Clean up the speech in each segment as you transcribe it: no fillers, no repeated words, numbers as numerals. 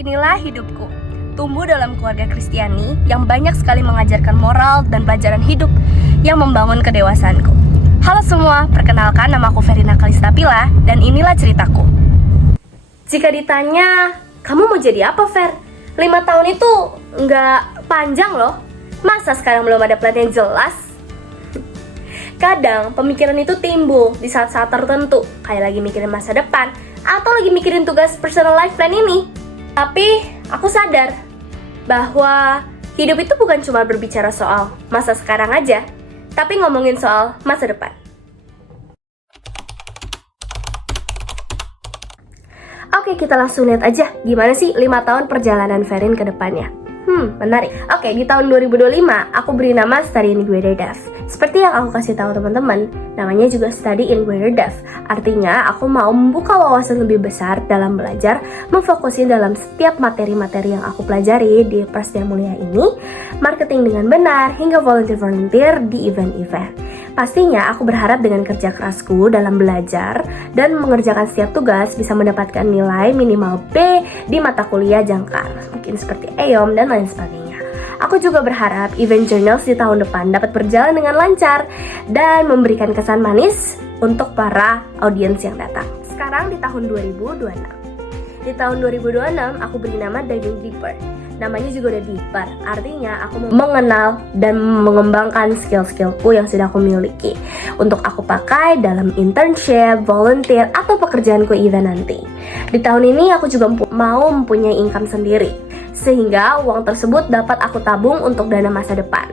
Inilah hidupku. Tumbuh dalam keluarga Kristiani yang banyak sekali mengajarkan moral dan pelajaran hidup yang membangun kedewasaanku. Halo semua, perkenalkan nama aku Verina Kalistapila dan inilah ceritaku. Jika ditanya, kamu mau jadi apa, Ver? 5 tahun itu nggak panjang loh. Masa sekarang belum ada plan yang jelas? Kadang pemikiran itu timbul di saat-saat tertentu, kayak lagi mikirin masa depan atau lagi mikirin tugas personal life plan ini. Tapi aku sadar bahwa hidup itu bukan cuma berbicara soal masa sekarang aja, tapi ngomongin soal masa depan. Oke, kita langsung lihat aja gimana sih 5 tahun perjalanan Verin ke depannya. Menarik. Oke, di tahun 2025 aku beri nama Study in Greater Depth. Seperti yang aku kasih tahu teman-teman, namanya juga Study in Greater Depth. Artinya aku mau membuka wawasan lebih besar dalam belajar, memfokusin dalam setiap materi-materi yang aku pelajari di Prasetya Mulia ini, marketing dengan benar hingga volunteer di event-event. Pastinya aku berharap dengan kerja kerasku dalam belajar dan mengerjakan setiap tugas bisa mendapatkan nilai minimal B di mata kuliah jangkar, mungkin seperti EOM dan lain sebagainya. Aku juga berharap event journals di tahun depan dapat berjalan dengan lancar dan memberikan kesan manis untuk para audiens yang datang. Sekarang di tahun 2026. Di tahun 2026 aku beri nama Diving Deeper. Namanya juga udah deeper, artinya aku mengenal dan mengembangkan skill-skillku yang sudah aku miliki untuk aku pakai dalam internship, volunteer, atau pekerjaanku event nanti. Di tahun ini aku juga mau mempunyai income sendiri, sehingga uang tersebut dapat aku tabung untuk dana masa depan.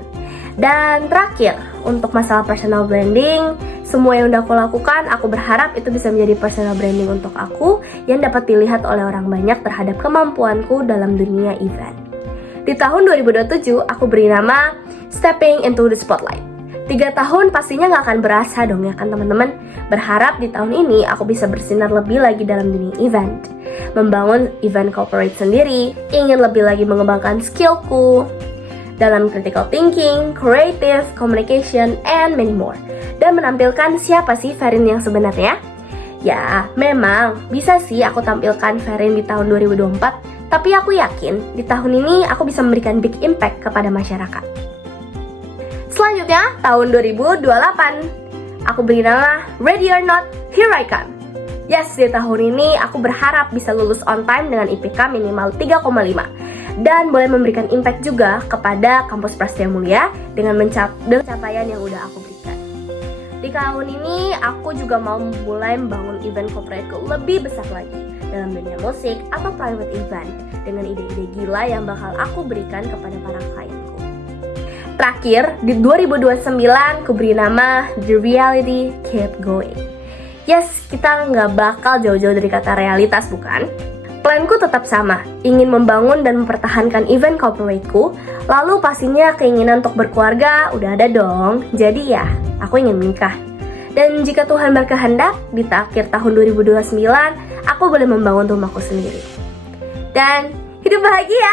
Dan terakhir, untuk masalah personal branding, semua yang udah aku lakukan, aku berharap itu bisa menjadi personal branding untuk aku yang dapat dilihat oleh orang banyak terhadap kemampuanku dalam dunia event. Di tahun 2027, aku beri nama Stepping into the Spotlight. 3 tahun pastinya gak akan berasa dong ya kan teman-teman. Berharap di tahun ini aku bisa bersinar lebih lagi dalam dunia event, membangun event corporate sendiri, ingin lebih lagi mengembangkan skillku dalam critical thinking, creative, communication, and many more. Dan menampilkan siapa sih Verin yang sebenarnya? Ya, memang bisa sih aku tampilkan Verin di tahun 2024, tapi aku yakin di tahun ini aku bisa memberikan big impact kepada masyarakat. Selanjutnya, tahun 2028. Aku beri nama Ready or Not, Here I Come. Yes, di tahun ini aku berharap bisa lulus on time dengan IPK minimal 3,5 dan boleh memberikan impact juga kepada kampus Prasetya Mulia dengan pencapaian yang udah aku berikan. Di tahun ini aku juga mau mulai membangun event corporate lebih besar lagi dalam dunia musik atau private event dengan ide-ide gila yang bakal aku berikan kepada para klienku. Terakhir, di 2029 aku beri nama The Reality Keep Going. Yes, kita nggak bakal jauh-jauh dari kata realitas, bukan? Planku tetap sama, ingin membangun dan mempertahankan event corporateku, lalu pastinya keinginan untuk berkeluarga udah ada dong, jadi ya, aku ingin menikah. Dan jika Tuhan berkehendak, di akhir tahun 2029, aku boleh membangun rumahku sendiri. Dan hidup bahagia!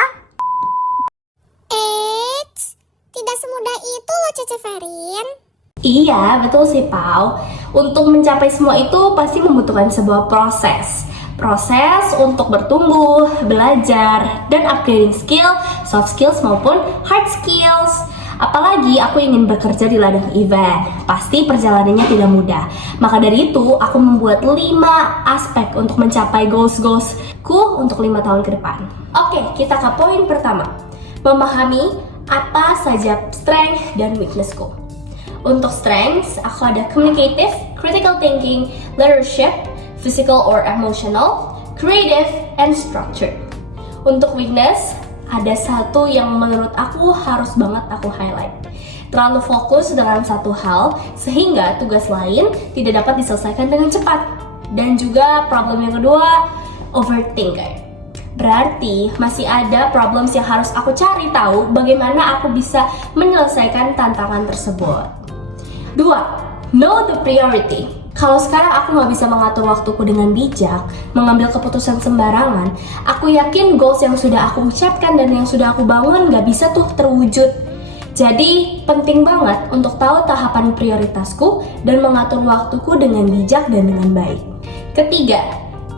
Eits, tidak semudah itu loh Cece Verin. Iya, betul sih Pau. Untuk mencapai semua itu pasti membutuhkan sebuah proses. Proses untuk bertumbuh, belajar, dan upgrading skill, soft skills maupun hard skills. Apalagi aku ingin bekerja di ladang event. Pasti perjalanannya tidak mudah. Maka dari itu, aku membuat 5 aspek untuk mencapai goals-goalsku untuk 5 tahun ke depan. Oke, kita ke poin pertama. Memahami apa saja strength dan weaknessku. Untuk strengths, aku ada communicative, critical thinking, leadership, physical or emotional, creative, and structured. Untuk weakness, ada satu yang menurut aku harus banget aku highlight. Terlalu fokus dengan satu hal, sehingga tugas lain tidak dapat diselesaikan dengan cepat. Dan juga problem yang kedua, overthinker. Berarti masih ada problems yang harus aku cari tahu bagaimana aku bisa menyelesaikan tantangan tersebut. 2. Know the priority. Kalau sekarang aku nggak bisa mengatur waktuku dengan bijak, mengambil keputusan sembarangan, aku yakin goals yang sudah aku ucapkan dan yang sudah aku bangun nggak bisa tuh terwujud. Jadi penting banget untuk tahu tahapan prioritasku dan mengatur waktuku dengan bijak dan dengan baik. Ketiga,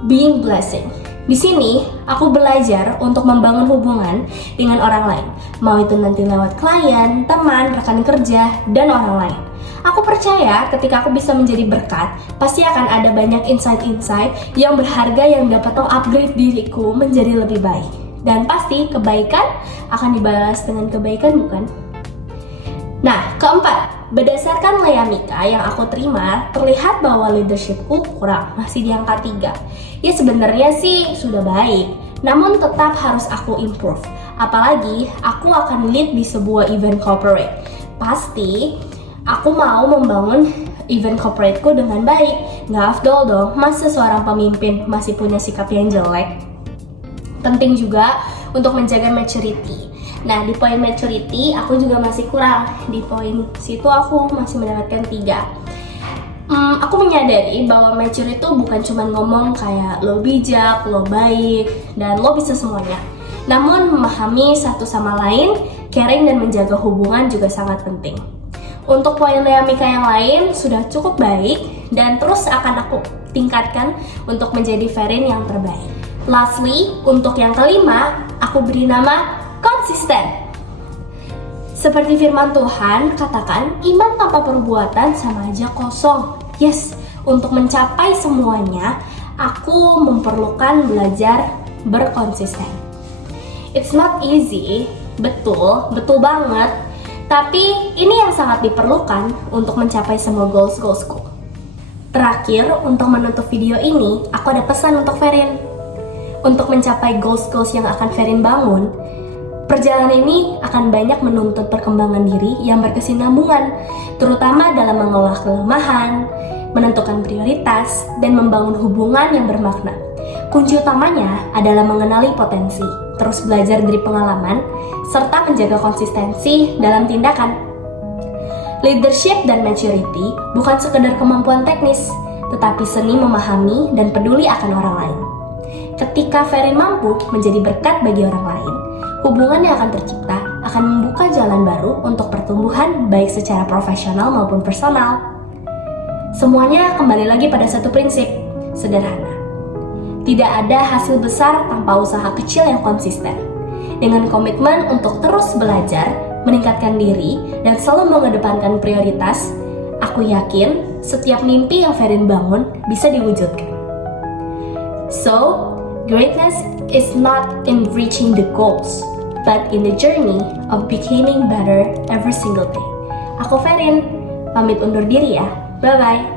being blessing. Di sini, aku belajar untuk membangun hubungan dengan orang lain. Mau itu nanti lewat klien, teman, rekan kerja, dan orang lain. Aku percaya ketika aku bisa menjadi berkat, pasti akan ada banyak insight-insight yang berharga yang dapat mengupgrade diriku menjadi lebih baik. Dan pasti kebaikan akan dibalas dengan kebaikan, bukan? Nah, keempat, berdasarkan Layamika yang aku terima, terlihat bahwa leadershipku kurang, masih di angka 3. Ya sebenarnya sih sudah baik, namun tetap harus aku improve. Apalagi aku akan lead di sebuah event corporate. Pasti aku mau membangun event corporateku dengan baik. Nggak afdol dong, masa seorang pemimpin masih punya sikap yang jelek. Penting juga untuk menjaga maturity. Nah, di poin maturity aku juga masih kurang. Di poin situ aku masih mendapatkan 3. Aku menyadari bahwa mature itu bukan cuma ngomong kayak lo bijak, lo baik, dan lo bisa semuanya. Namun memahami satu sama lain, caring dan menjaga hubungan juga sangat penting. Untuk poin Layamika yang lain sudah cukup baik dan terus akan aku tingkatkan untuk menjadi Verin yang terbaik. Lastly, untuk yang kelima, aku beri nama konsisten. Seperti firman Tuhan katakan, iman tanpa perbuatan sama aja kosong. Yes, untuk mencapai semuanya, aku memerlukan belajar berkonsisten. It's not easy, betul banget. Tapi ini yang sangat diperlukan untuk mencapai semua goals-goalsku. Terakhir, untuk menutup video ini, aku ada pesan untuk Verin. Untuk mencapai goals-goals yang akan Verin bangun, perjalanan ini akan banyak menuntut perkembangan diri yang berkesinambungan, terutama dalam mengolah kelemahan, menentukan prioritas, dan membangun hubungan yang bermakna. Kunci utamanya adalah mengenali potensi, terus belajar dari pengalaman, serta menjaga konsistensi dalam tindakan. Leadership dan maturity bukan sekedar kemampuan teknis, tetapi seni memahami dan peduli akan orang lain. Ketika Verin mampu menjadi berkat bagi orang lain, hubungan yang akan tercipta akan membuka jalan baru untuk pertumbuhan baik secara profesional maupun personal. Semuanya kembali lagi pada satu prinsip, sederhana. Tidak ada hasil besar tanpa usaha kecil yang konsisten. Dengan komitmen untuk terus belajar, meningkatkan diri, dan selalu mengedepankan prioritas, aku yakin setiap mimpi yang Verin bangun bisa diwujudkan. So, greatness is not in reaching the goals, but in the journey of becoming better every single day. Aku Verin, pamit undur diri ya. Bye-bye.